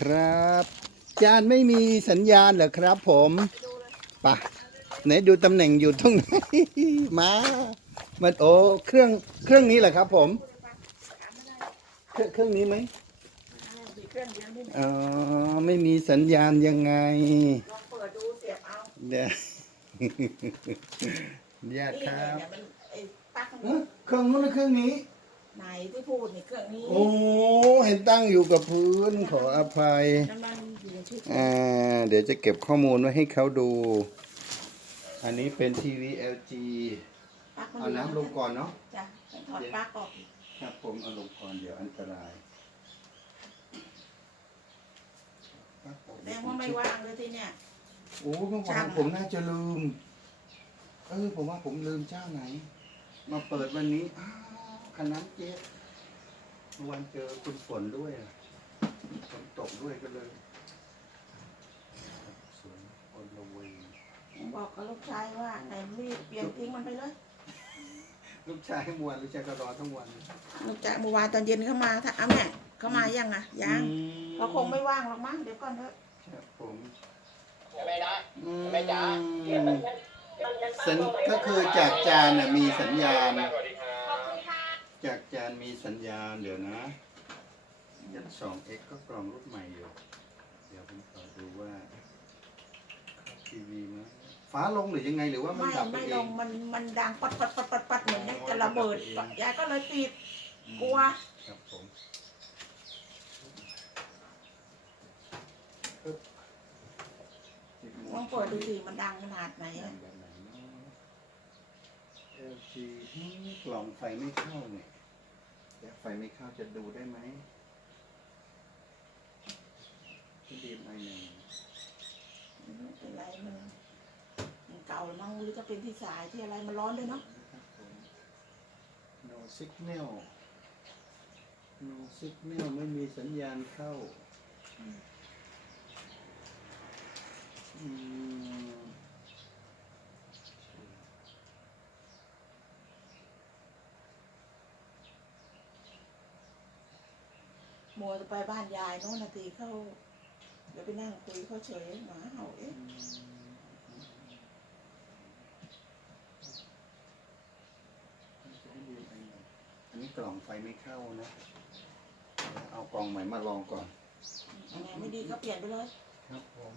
ครับ จานไม่มีสัญญาณเหรอครับ ผมปะไหนดูตำแหน่งอยู่ตรงไหน มามันโอ้เครื่องเครื่องนี้เหรอครับ ผม เครื่องเครื่องนี้ไหมมีเครื่องเดียวนี่อ๋อไม่มีสัญญาณยังไงลองเปิดดูเสียบเอาเดี๋ยวเดี๋ยวนี่คไงรับเนี่ยมันไอ้ปลั๊กข้างบเอ้นอเครื่องนู้นหรือเครื่องนี้ ไหนที่พูดนี่เครื่องนี้โอ้เห็นตั้งอยู่กับพื้นขออภัยน้ำมันอยู่ในชุดอ่าเดี๋ยวจะเก็บข้อมูลไว้ให้เขาดู อันนี้เป็นทีวี LG ปลั๊กมัเอาน้ำลงก่อนเนาะจ้ะต้องถอดปลั๊กออกครับผมเอาลงก่อนเดี๋ยวอันตรายแสดงว่าไม่ว่างเลยที่เนี่ย โอ้เมื่อวาช่านงผมน่าจะลืม เออผมว่าผมลืมเจ้าไหน มาเปิดวันนี้อ้าว คันนั้นเจ๊เมื่อวันเจอคุณฝนด้วยอะฝนตกด้วยก็เลยสวนอนละเวงผมบอกกับลูกชายว่าไหนรีบเปลี่ยนทิ้งมันไปเลย ลูกชายมวนลูกชายก็รอทั้งวันลูกชายเมื่อวานตอนเย็นเข้ามาถ้าอ้าแม่เข้ามายังอะยังอืมเขาคงไม่ว่างหรอกมั้งเดี๋ยวก่อนเถอะครับผมไม่ได้อืมไม่จ๋าสัญก็คือจากจานน่ะมีสัญญาณสวัสดีครับ จากจานมีสัญญาณเดี๋ยวนะยันสองเอ็กก็กรองรุ่นใหม่อยู่ เดี๋ยวผมขอดูว่าเข้าทีวีมั้ยฟ้าลงหรือยังไงหรือว่ามันไม่ดับไปไม่เอลงง มันมันดังปัดปัดปัดปัดปัดเหมือนจะระเบิดยายก็เลยปิด กลัว ครับผมปึ๊บลองเปิดดูสิมันดังขนาดไหนอะ แบบไหนเนาะ LG อืมกล่องไฟไม่เข้าเนี่ยเดี๋ยวไฟไม่เข้าจะดูได้ไหมที่ดีไอหนึ่งไม่เป็นไรมันมันเก่าแล้วมั้งหรือจะเป็นที่สายที่อะไรมันร้อนด้วยเนาะนะครับผม no signal no signal ไม่มีสัญญาณเข้า อืม มัวจะไปบ้านยายโน่นนาทีเขาเดี๋ยวไปนั่งคุยเขาเฉยหมาเห่าเอ๊ะอันนี้กล่องไฟไม่เข้านะ เอากล่องใหม่มาลองก่อน อันไหนไม่ดีก็เปลี่ยนไปเลย ครับผม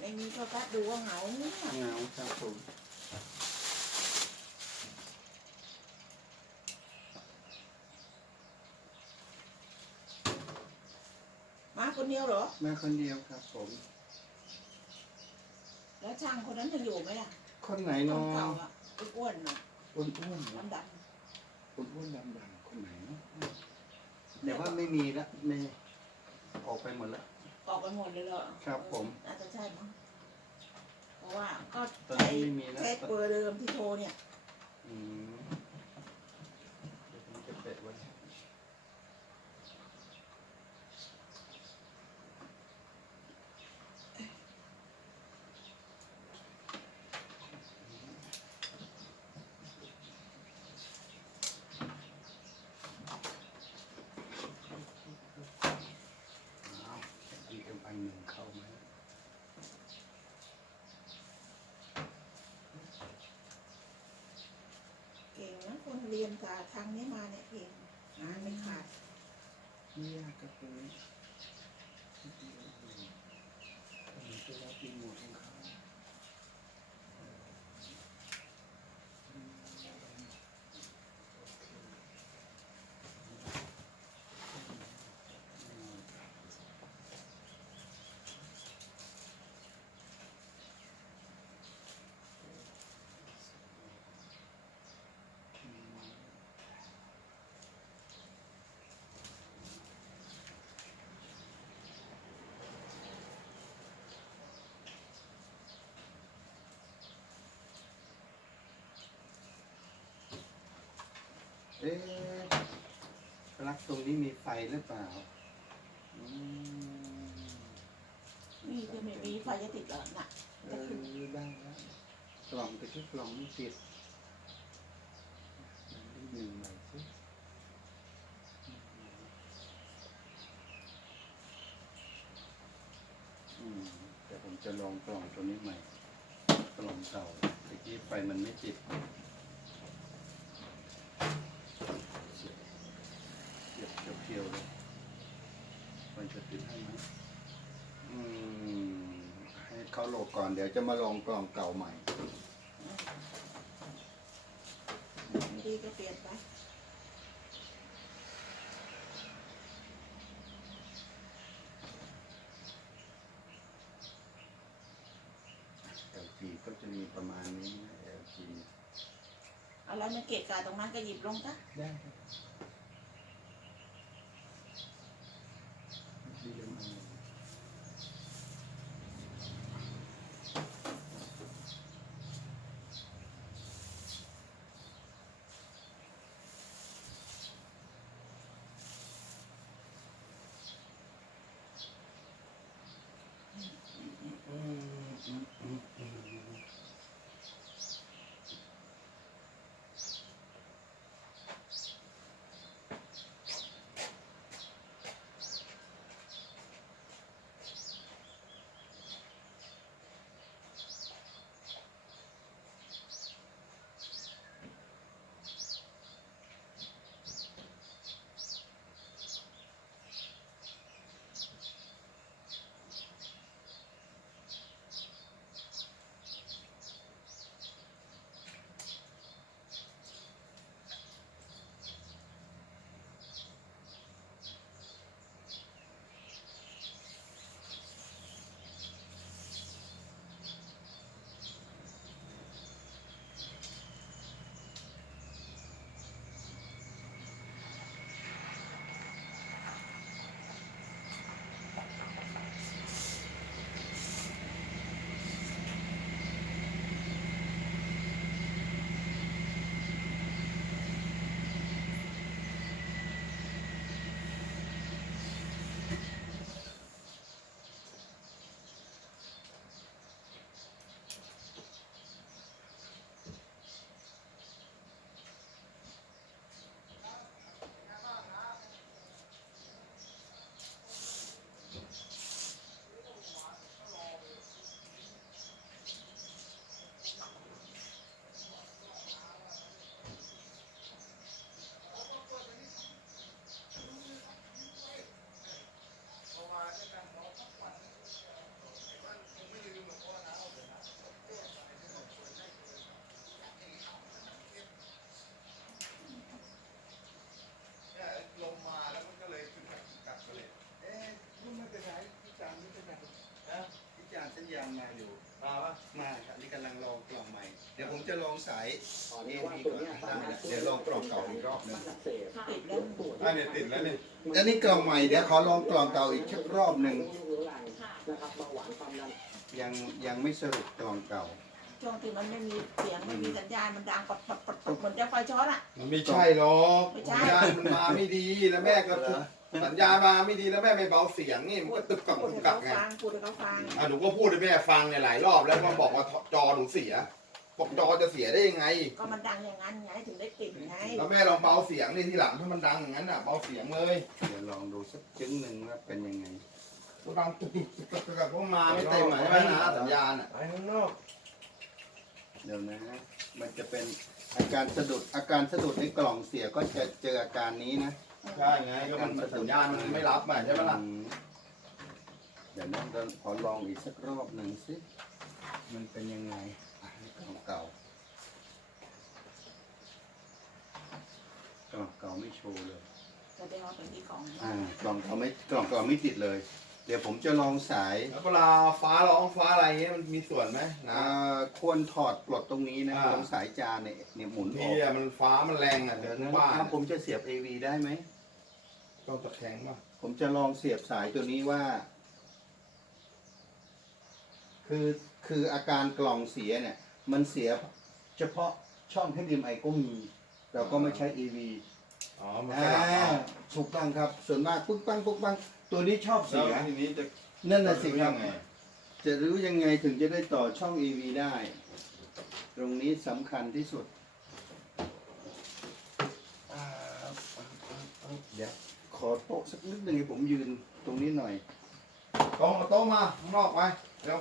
ในนี้ก็พัดดูว่าเหงาเนี่ยเงาครับผมมาคนเดียวเหรอ มาคนเดียวครับผม แล้วช่างคนนั้นจะอยู่ไหมล่ะคนไหนคเนานเก่าะอะอ้วนๆน่ะอ้วนอ้วนๆดำดอ้วนอ้วนดำดำๆคนไหนเนาะแต่ว่าไม่มีละไม่ออกไปหมดละำออกไป หมดเลยเหรอครับผมน่าจะใช่มั้งเพราะว่าก็ตอนใช้นี้ไม่มีแล้วใช้เบอร์เดิมที่โทรเนี่ย อืมเดี๋ยวผมจะแปะไว้อ้าว DMI หนึ่งเข้าไหม เก่งนะ คนเรียนจากทางนี้มาเนี่ยเองหานไม่ขาดมียากรับตรงนี้ผมจะรับรีหมท เขาเอ๊ะปลั๊กตรงนี้มีไฟหรือเปล่าอืมนี่จะไม่มีไฟจะติดเหรอน่ะเออได้ได้กล่องตะกี้กล่องไม่ติดหนึ่งใหม่สิอืมแต่ผมจะลองกล่องตัวนี้ใหม่ กล่องเก่าตะกี้ไฟมันไม่ติดเสียบ เสียบเพียวๆเลยมันจะติดให้ไหมอืม ให้เขาโหลดก่อน เดี๋ยวจะมาลองกล่องเก่าใหม่ไม่ดีก็เปลี่ยนไป LG ก็จะมีประมาณนี้นะ LG อะไรมันเกะกะตรงนั้นก็หยิบลงซะได้ดี เก่าอีกรอบหนึงมันอักเสบติดแล้วอะเนี่ยติดแล้วเนี่ยอันนี้กล่องใหม่เดี๋ยวขอลองกล่องเก่าอีกสักรอบหนึ่งโรคเรื้อรังนะครับเบาหวานความดันยังยังไม่สรุปกล่องเก่าช่วงที่มันไม่มีเสียงไม่มีสัญญาณมันดังปัดปัดปัดปัดเหมือนจะไฟช็อตอะมันไม่ใช่หรอกไม่ใช่สัญญาณมันมาไม่ดีแล้วแม่ก็ทุบสัญญาณมาไม่ดีแล้วแม่ไม่เบาเสียงนี่มันก็ตึกกับพูดตึกให้กัเขาบไงฟังพูดให้เขาฟังอะหนูก็พูดให้แม่ฟังเนี่ยหลายรอบแล้วก็บอกว่าจอหนูเสีย บอกจอจะเสียได้ยังไง ก็มันดังอย่างนั้นไงถึงได้ติดไงแล้วแม่ลองเบาเสียงนี่ทีหลังถ้ามันดังอย่างนั้นอะเบาเสียงเลยเดี๋ยวลองดูสักจึงหนึ่งว่าเป็นยังไงมันดังตึกตึกตึกตึกตึกเพราะมาไม่เต็มอะใช่ไหมนะสัญญาณอะไปข้างนอกเดี๋ยวนะมันจะเป็นอาการสะดุดอาการสะดุดในกล่องเสียก็จะเจออาการนี้นะใช่ไงก็มันสัญญาณมันไม่รับอะใช่ไหมล่ะอืมเดี๋ยวน้องเดินขอลองอีกสักรอบหนึ่งสิมันเป็นยังไง อะนี่กล่องเก่ากล่องเก่าไม่โชว์เลยแสดงว่าเป็นที่ของอ่ากล่องเก่าไม่กล่องเก่าไม่ติดเลย เดี๋ยวผมจะลองสายแล้วเวลาฟ้าร้องฟ้าอะไรเงี้ยมันมีส่วนไหมนะ อ่าควรถอดปลดตรงนี้นะอ่า ตรงสายจานเนี่ยเนี่ยหมุนอทีอกอะมันฟ้ามันแรงอะเดินทั้งบ้านถ้าผมจะเสียบ AV ได้ไหม ต้องตะแคงป่ะผมจะลองเสียบสายตัวนี้ว่า คือคืออาการกล่องเสียเนี่ย มันเสียเฉพาะช่อง HDMI ก็มี เราก็ไม่ใช้ AV อ๋อมันอ่าสลับเอาถูกต้องครับ ส่วนมากปุ๊กปังปุ๊กปังตัวนี้ชอบแล้เสีวยทีนี้จะนั่นน่ะสิครับ ยังไงจะรู้ยังไงถึงจะได้ต่อช่อง EV ได้ ตรงนี้สำคัญที่สุดอ่าเดี๋ยวขอโต๊ะสักนิดหนึ่งให้ผมยืนตรงนี้หน่อย โต๊ะเอาโต๊ะมาข้างนอกไปเร็ว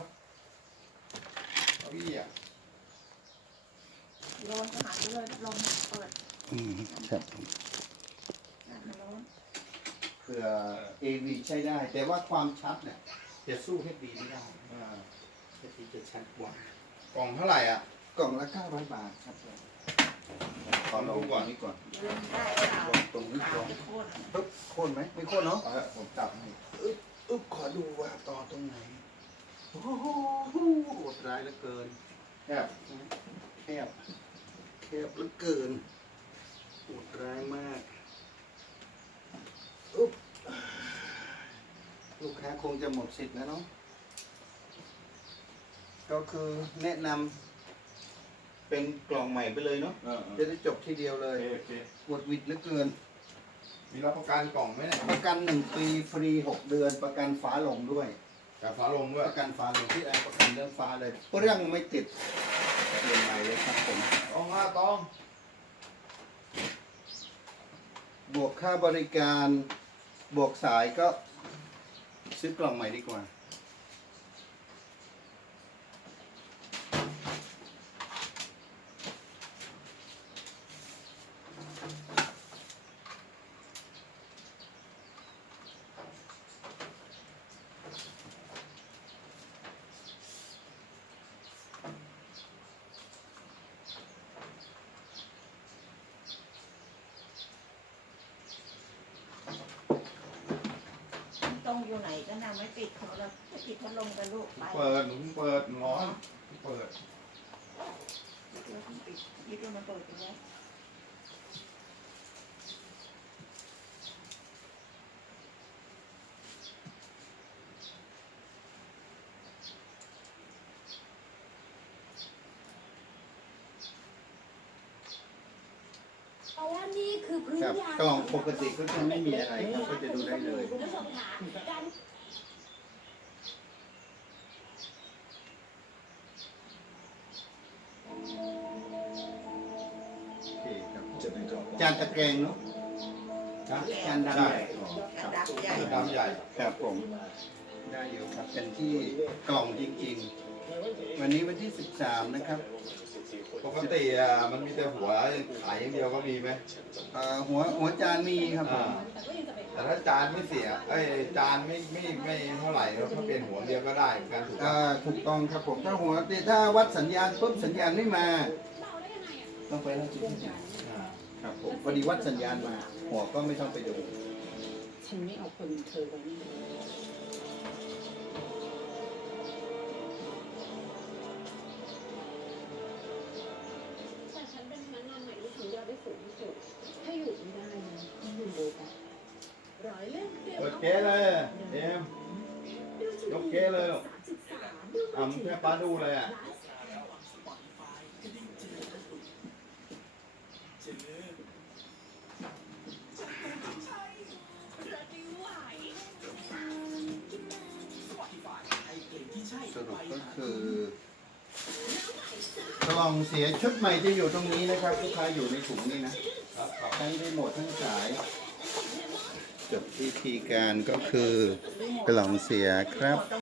เอาอี้อะ ร้อนก็หันไปเลยลมเปิดอืมครับน้ำมันร้อนเผื่อ AV ใช้ได้ แต่ว่าความชัดเนี่ยจะสู้ HD ไม่ได้อ่า HD จะชัดกว่ากล่องเท่าไหร่อะกล่องละ900บาทครับผมขอลองก่อนนี้ก่อนเดินได้เปล่าตรงนี้ขาก่อนจะโค่นปึ๊บโค่นไหมไม่โค่นเนาะเอาละผมจับให้อึ๊บอึ๊บขอดูว่าต่อตรงไหนโอ้โหโหดร้ายเหลือเกินแคบแคบแค บเหลือเกินโหดร้ายมากอุ๊บลูกค้าคงจะหมดสิทธิ์แล้วเนาะก็คือแนะนำเป็นกล่องใหม่ไปเลยเนาะเออเอจะอได้จบทีเดียวเลโอยเคโอเคปวดวิดเหลือเกิน มีรับประกันกล่องไหมเนี่ยประกันหนึ่งปีฟรีหกเดือน ประกันฟ้าหลงด้วยกับฝาลงด้วยประกันฟ้าเลยที่ไอประกันเรื่องฟ้าเลยเรื่องไม่ติด เปลี่ยนใหม่เลยครับผมต้องมาต้อง บวกค่าบริการ บวกสายก็ซื้อกล่องใหม่ดีกว่า ตรงอยู่ไหนก็นำไม่ปิดเขาแล้วจะปิดพัดลมกันลูกไปเปิดหนูเพิ่งเปิดร้อนเปิดเดี๋ยวคุณปิดยึดว่ามันเปิดอยู่แล้ว เพราะว่านี่ คือพื้นครับยางกล่องปกติก็จะไม่มีอะไรครับก็จะดูได้เลยคุณผู้ชมค่ะการโอเคครับจานตะแกรงเนาะจานดำใหญ่กระดับใหญ่ดำใหญ่ครับผมได้อยู่ครับเป็นที่กล่องจริงๆ วันนี้วันที่ 13 นะครับ ปกติอะมันมีแต่หัวขายอย่างเดียวก็มีไหมเอ่อหัวหัวจานมีครับผอ่ามแต่ถ้าจานไม่เสียเอ้ยจานไม่ไม่ไม่เท่าไหร่แล้วถ้าเป็นหัวเดียวก็ได้เหมือนกันถูกไหมอ่าถูกต้องครับผมถ้าหัวถ้าวัดสัญญาณปุ๊บสัญญาณไม่มาต้องไปแล้วจุดที่ไหนอ่าครับผมพอดีวัดสัญญาณมา หัวก็ไม่ต้องไปดู ฉันไม่เอาคนเธอไว้นี่แต่ เลยอะสรุปก็คือกล่องเสียชุดใหม่จะอยู่ตรงนี้นะครับลูกค้าอยู่ในถุงนี้นะทั้งรีโมททั้งสายจบวิธีการก็คือกล่องเสียครับ